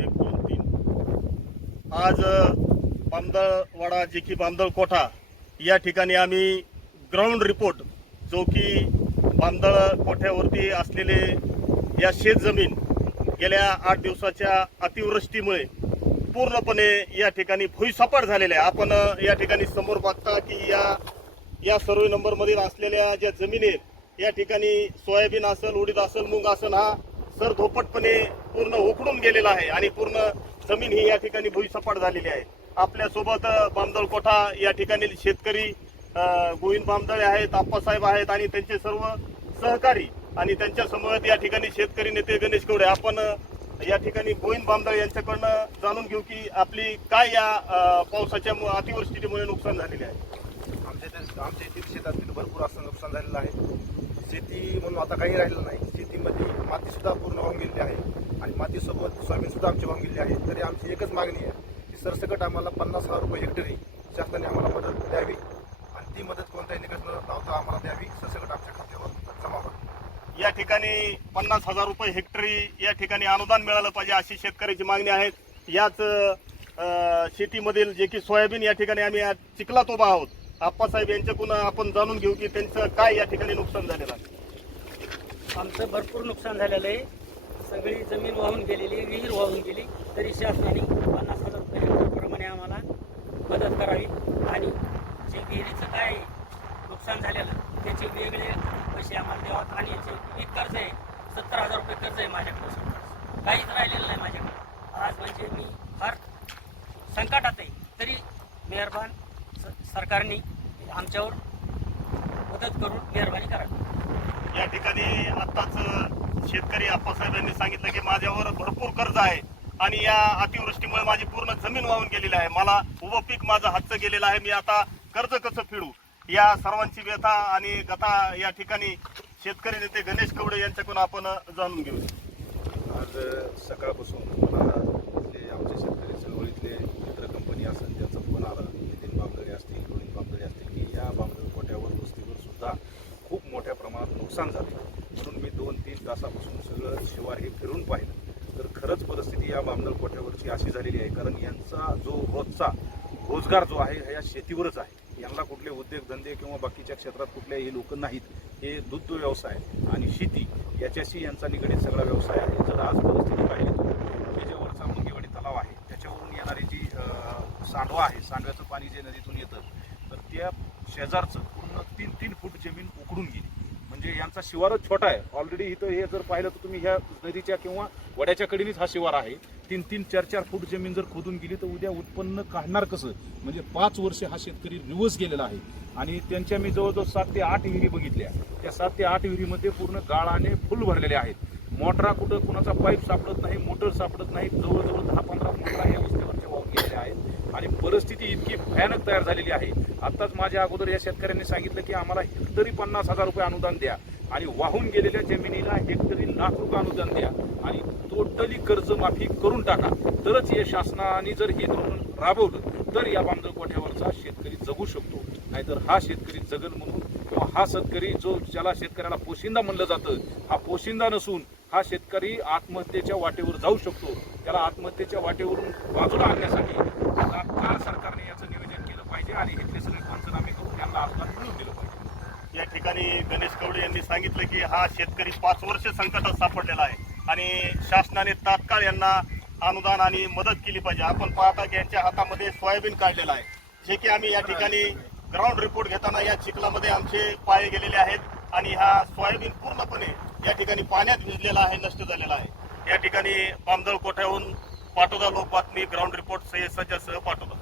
एक दोन तीन आज बांदळवाडा जे की बांदळ कोठा या ठिकाणी आम्ही ग्राउंड रिपोर्ट जो की बांदळ कोठ्यावरती असलेले या शेतजमीन गेल्या आठ दिवसाच्या अतिवृष्टीमुळे पूर्णपणे या ठिकाणी भुईसपाट झालेले आहे. आपण या ठिकाणी समोर बघता की या या सर्वे नंबर मधील असलेल्या ज्या जमिनी आहेत या ठिकाणी सोयाबीन असेल उडीद असेल मूग असेल हा सर धोपटपणे पूर्ण उकडून गेलेला आहे आणि पूर्ण जमीन ही या ठिकाणी भुईसपाट झालेली आहे. आपल्यासोबत बामदळ कोठा या ठिकाणी शेतकरी गोविंद बामदळे आहेत आप्पासाहेब आहेत आणि त्यांचे सर्व सहकारी आणि त्यांच्यासमोर या ठिकाणी शेतकरी नेते गणेश कवडे आपण या ठिकाणी गोविंद बामदळ यांच्याकडनं जाणून घेऊ की आपली काय या पावसाच्या अतिवृष्टीमुळे नुकसान झालेले आहे. आमच्या आमच्या येथील शेतातील भरपूर असं नुकसान झालेलं आहे. शेती म्हणून आता काही राहिलं नाही. शेतीमध्ये मातीसुद्धा पूर्ण वाहून गेलेली आहे. आणि मातीसोबत सोयाबीन आमची वाहून गेलेली आहे. तरी आमची एकच मागणी आहे की सरसकट आम्हाला पन्नास हजार रुपये हेक्टरी शासनाने आम्हाला मदत द्यावी. आणि ती मदत कोणत्याही निकष न लावता आम्हाला द्यावी. सरसकट आमच्या खात्यावर जमा व्हावी. या ठिकाणी पन्नास हजार रुपये हेक्टरी या ठिकाणी अनुदान मिळालं पाहिजे अशी शेतकऱ्याची मागणी आहे. याच शेतीमधील जे की सोयाबीन या ठिकाणी आम्ही चिखलात उभा आहोत. आप्पासाहेब यांच्याकडून आपण जाणून घेऊ की त्यांचं काय या ठिकाणी नुकसान झालेलं आहे. आमचं भरपूर नुकसान झालेलं आहे. सगळी जमीन वाहून गेलेली विहीर वाहून गेली तरी शासनाने पन्नास हजार रुपये आम्हाला मदत करावी. आणि जे विहिरीचं काय नुकसान झालेलं त्याचे वेगळे पैसे आम्हाला द्यावात. आणि याचे एक कर्ज आहे. सत्तर हजार रुपये कर्ज आहे माझ्याकडे. स्वतःचं. काहीच राहिलेलं नाही माझ्याकडे. आज म्हणजे मी फार संकटात आहे. तरी मेहरबान स- सरकारने आमच्यावर मदत करून मेहरबानी करावी. या ठिकाणी आताच शेतकरी आप्पासाहेब यांनी सांगितलं की माझ्यावर भरपूर कर्ज आहे आणि या अतिवृष्टीमुळे माझी पूर्ण जमीन वाहून गेलेली आहे. मला उभं पीक माझं हातचं गेलेलं आहे. मी आता कर्ज कसं फेडू? या सर्वांची व्यथा आणि गथा या ठिकाणी शेतकरी नेते गणेश कवडे यांच्याकडून आपण जाणून घेऊ. आज सकाळपासून मला आमचे शेतकरी चळवळीतले नुकसान झाले. म्हणून मी दोन तीन तासापासून सगळं शिवार हे फिरून पाहिलं. तर खरंच परिस्थिती या बामदल कोठ्यावरची अशी झालेली आहे. कारण यांचा जो रोजचा रोजगार जो आहे हा या शेतीवरच आहे. यांना कुठले उद्योगधंदे किंवा बाकीच्या क्षेत्रात कुठलेही लोक नाहीत. हे दुग्ध व्यवसाय आणि शेती याच्याशी यांचा निगडीत सगळा व्यवसाय आहे. जर आज परिस्थिती पाहिली तर हे जे वरचा मुंगेवाडी तलाव आहे त्याच्यावरून येणारी जी सांडवा आहे सांडव्याचं पाणी जे नदीतून येतं तर त्या शेजारचं पूर्ण तीन तीन फूट जमीन उकडून गेली. म्हणजे यांचा शिवारच छोटा आहे. ऑलरेडी इथं हे जर पाहिलं तर तुम्ही ह्या नदीच्या किंवा वड्याच्या कडेनेच हा शिवार आहे. तीन तीन चार चार फूट जमीन जर खोदून गेली तर उद्या उत्पन्न काढणार कसं? म्हणजे पाच वर्ष हा शेतकरी रिवर्स गेलेला आहे. आणि त्यांच्या मी जवळजवळ सात ते आठ विहिरी बघितल्या. त्या सात ते आठ विहिरीमध्ये पूर्ण गाळाने फुल भरलेले आहेत. मोटरा कुठं कुणाचा पाईप सापडत नाही मोटर सापडत नाही जवळजवळ दहा पंधरा मोटरा या वस्तीवरच्या वाहून गेलेल्या आहेत आणि परिस्थिती इतकी भयानक तयार झालेली आहे. आत्ताच माझ्या अगोदर या शेतकऱ्यांनी सांगितलं की आम्हाला हेक्टरी पन्नास हजार रुपये अनुदान द्या आणि वाहून गेलेल्या जमिनीला हेक्टरी लाख रुपये अनुदान द्या आणि टोटली कर्जमाफी करून टाका. तरच या शासनाने जर हे धोरण राबवलं तर या बांधव कोठ्यावरचा शेतकरी जगू शकतो. नाहीतर हा शेतकरी जगल म्हणून किंवा हा शेतकरी जो ज्याला शेतकऱ्याला पोशिंदा म्हणलं जातं हा पोशिंदा नसून हा शेतकरी आत्महत्येच्या वाटेवर जाऊ शकतो. त्याला आत्महत्येच्या वाटेवरून बाजूला आणण्यासाठी तात्काळ सरकारने याचं नियोजन केलं पाहिजे आणि इथले सगळे पंचनामे करून त्यांना अनुदान मिळवून दिलं पाहिजे या ठिकाणी गणेश कवडे यांनी सांगितलं की हा शेतकरी पाच वर्ष संकटात सापडलेला आहे. आणि शासनाने तात्काळ यांना अनुदान आणि मदत केली पाहिजे. आपण पाहता की यांच्या हातामध्ये सोयाबीन काढलेलं आहे. जे की आम्ही या ठिकाणी ग्राउंड रिपोर्ट घेताना या चिखलामध्ये आमचे पाय गेलेले आहेत आणि हा सोयाबीन पूर्णपणे या ठिकाणी पाण्यात भिजलेला आहे नष्ट झालेला आहे. या ठिकाणी बामदळ कोठ्याहून पाठवता लोक बातमी ग्राउंड रिपोर्ट सह्य सज्जासह पाठवतो